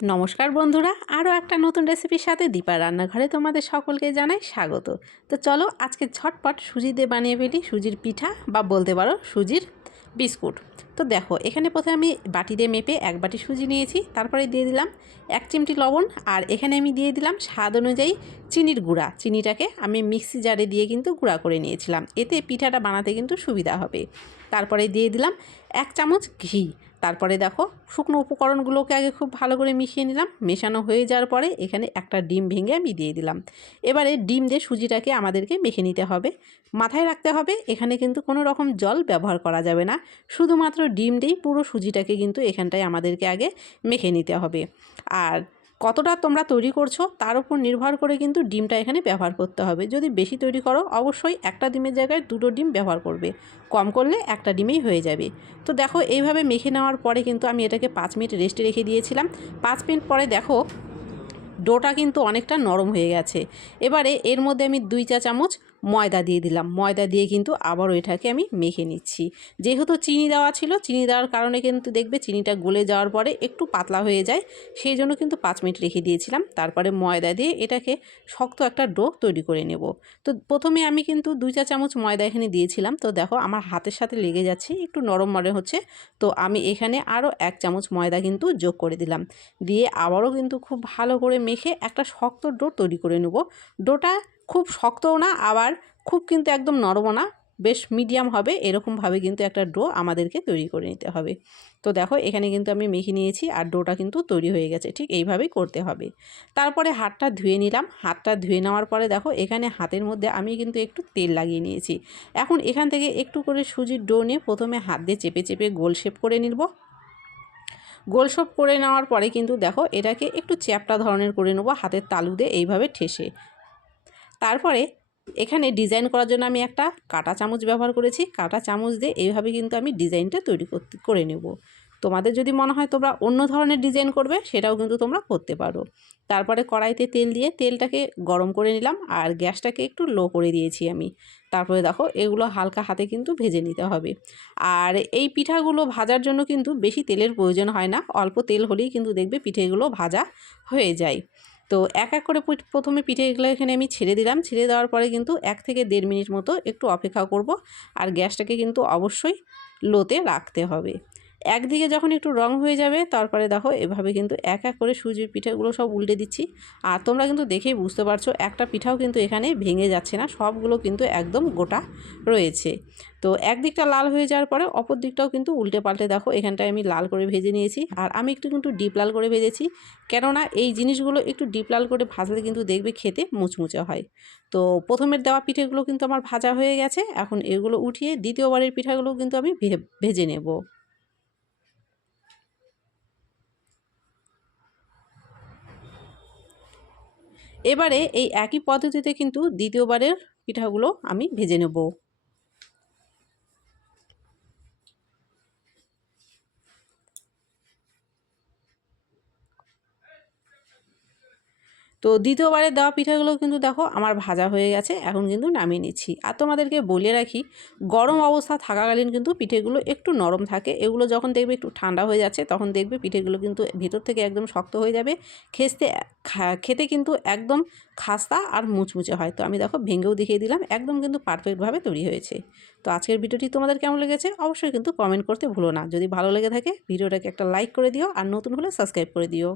নমস্কার বন্ধুরা, আরও একটা নতুন রেসিপির সাথে দীপা রান্নাঘরে তোমাদের সকলকে জানাই স্বাগত। তো চলো আজকে ঝটপট সুজি দিয়ে বানিয়ে ফেলি, সুজির পিঠা বা বলতে পারো সুজির বিস্কুট। তো দেখো, এখানে প্রথমে আমি বাটি দিয়ে মেপে এক বাটি সুজি নিয়েছি, তারপরে দিয়ে দিলাম এক চিমটি লবণ আর এখানে আমি দিয়ে দিলাম স্বাদ অনুযায়ী চিনির গুঁড়া। চিনিটাকে আমি মিক্সি জারে দিয়ে কিন্তু গুঁড়া করে নিয়েছিলাম। এতে পিঠাটা বানাতে কিন্তু সুবিধা হবে। তারপরে দিয়ে দিলাম এক চামচ ঘি। তারপরে দেখো শুকনো উপকরণগুলোকে আগে খুব ভালো করে মিশিয়ে নিলাম। মেশানো হয়ে যাওয়ার পরে এখানে একটা ডিম ভেঙে আমি দিয়ে দিলাম। এবারে ডিম দিয়ে সুজিটাকে আমাদেরকে মেখে নিতে হবে। মাথায় রাখতে হবে, এখানে কিন্তু কোনো রকম জল ব্যবহার করা যাবে না। শুধুমাত্র ডিম দিয়েই পুরো সুজিটাকে কিন্তু এখানটায় আমাদেরকে আগে মেখে নিতে হবে। আর কতটা তোমরা তৈরি করছ তার উপর নির্ভর করে কিন্তু ডিমটা এখানে ব্যবহার করতে হবে। যদি বেশি তৈরি করো, অবশ্যই একটা ডিমের জায়গায় দুটো ডিম ব্যবহার করবে। কম করলে একটা ডিমেই হয়ে যাবে। তো দেখো, এইভাবে মেখে নেওয়ার পরে কিন্তু আমি এটাকে পাঁচ মিনিট রেস্টে রেখে দিয়েছিলাম। পাঁচ মিনিট পরে দেখো, ডোটা কিন্তু অনেকটা নরম হয়ে গেছে। এবারে এর মধ্যে আমি দুই চা চামচ ময়দা দিয়ে দিলাম। ময়দা দিয়ে কিন্তু আবারও এটাকে আমি মেখে নিচ্ছি। যেহেতু চিনি দেওয়া ছিল, চিনি দেওয়ার কারণে কিন্তু দেখবে চিনিটা গলে যাওয়ার পরে একটু পাতলা হয়ে যায়, সেই জন্য কিন্তু পাঁচ মিনিট রেখে দিয়েছিলাম। তারপরে ময়দা দিয়ে এটাকে শক্ত একটা ডো তৈরি করে নেব। তো প্রথমে আমি কিন্তু দুই চা চামচ ময়দা এখানে দিয়েছিলাম। তো দেখো আমার হাতের সাথে লেগে যাচ্ছে, একটু নরম মনে হচ্ছে। তো আমি এখানে আরও এক চামচ ময়দা কিন্তু যোগ করে দিলাম। দিয়ে আবারও কিন্তু খুব ভালো করে মেখে একটা শক্ত ডো তৈরি করে নেব। ডোটা খুব শক্তও না, আবার খুব কিন্তু একদম নরমও না। বেশ মিডিয়াম হবে, এরকমভাবে কিন্তু একটা ডো আমাদেরকে তৈরি করে নিতে হবে। তো দেখো, এখানে কিন্তু আমি মেখে নিয়েছি আর ডোটা কিন্তু তৈরি হয়ে গেছে, ঠিক এইভাবেই করতে হবে। তারপরে হাতটা ধুয়ে নিলাম। হাতটা ধুয়ে নেওয়ার পরে দেখো, এখানে হাতের মধ্যে আমি কিন্তু একটু তেল লাগিয়ে নিয়েছি। এখন এখান থেকে একটু করে সুজির ডো নিয়ে প্রথমে হাত দিয়ে চেপে চেপে গোল শেপ করে নিব গোল শেপ করে নেওয়ার পরে কিন্তু দেখো, এটাকে একটু চ্যাপটা ধরনের করে নেব, হাতের তালু দিয়ে এইভাবে ঠেসে। তারপরে এখানে ডিজাইন করার জন্য আমি একটা কাটা চামচ ব্যবহার করেছি। কাটা চামচ দিয়ে এইভাবে কিন্তু আমি ডিজাইনটা তৈরি করতে, করে নেব। তোমাদের যদি মনে হয় তোমরা অন্য ধরনের ডিজাইন করবে, সেটাও কিন্তু তোমরা করতে পারো। তারপরে কড়াইতে তেল দিয়ে তেলটাকে গরম করে নিলাম আর গ্যাসটাকে একটু লো করে দিয়েছি আমি। তারপরে দেখো এগুলো হালকা হাতে কিন্তু ভেজে নিতে হবে। আর এই পিঠাগুলো ভাজার জন্য কিন্তু বেশি তেলের প্রয়োজন হয় না। অল্প তেল হলেই কিন্তু দেখবে পিঠেগুলো ভাজা হয়ে যায়। তো এক এক করে প্রথমে পিঠেগুলো এখানে আমি ছেড়ে দিলাম। ছেড়ে দেওয়ার পরে কিন্তু এক থেকে দেড় মিনিট মতো একটু অপেক্ষা করব। আর গ্যাসটাকে কিন্তু অবশ্যই লোতে রাখতে হবে। একদিকে যখন একটু রং হয়ে যাবে, তারপরে দেখো এভাবে কিন্তু এক এক করে সুজির পিঠাগুলো সব উল্টে দিচ্ছি। আর তোমরা কিন্তু দেখেই বুঝতে পারছ, একটা পিঠাও কিন্তু এখানে ভেঙে যাচ্ছে না, সবগুলো কিন্তু একদম গোটা রয়েছে। তো একদিকটা লাল হয়ে যাওয়ার পরে অপর দিকটাও কিন্তু উল্টে পাল্টে দেখো, এখানটায় আমি লাল করে ভেজে নিয়েছি। আর আমি একটু কিন্তু ডিপ লাল করে ভেজেছি, কেননা এই জিনিসগুলো একটু ডিপ লাল করে ভাজলে কিন্তু দেখবে খেতে মুচমুচে হয়। তো প্রথমের দেওয়া পিঠেগুলো কিন্তু আমার ভাজা হয়ে গেছে, এখন এগুলো উঠিয়ে দ্বিতীয়বারের পিঠাগুলো কিন্তু আমি ভেজে নেব। এবারে এই একই পদ্ধতিতে কিন্তু দ্বিতীয়বারের পিঠাগুলো আমি ভেজে নেব। তো দ্বিতীয়বারে দেওয়া পিঠাগুলো কিন্তু দেখো আমার ভাজা হয়ে গেছে, এখন কিন্তু নামিয়ে নিচ্ছি। আর তোমাদেরকে বলে রাখি, গরম অবস্থা থাকাকালীন কিন্তু পিঠেগুলো একটু নরম থাকে। এগুলো যখন দেখবে একটু ঠান্ডা হয়ে যাচ্ছে, তখন দেখবে পিঠেগুলো কিন্তু ভেতর থেকে একদম শক্ত হয়ে যাবে। খেতে খেতে কিন্তু একদম খাস্তা আর মুচমুচে হয়। তো আমি দেখো ভেঙেও দেখিয়ে দিলাম, একদম কিন্তু পারফেক্টভাবে তৈরি হয়েছে। তো আজকের ভিডিওটি তোমাদের কেমন লেগেছে অবশ্যই কিন্তু কমেন্ট করতে ভুলো না। যদি ভালো লেগে থাকে, ভিডিওটাকে একটা লাইক করে দিও আর নতুন হলে সাবস্ক্রাইব করে দিও।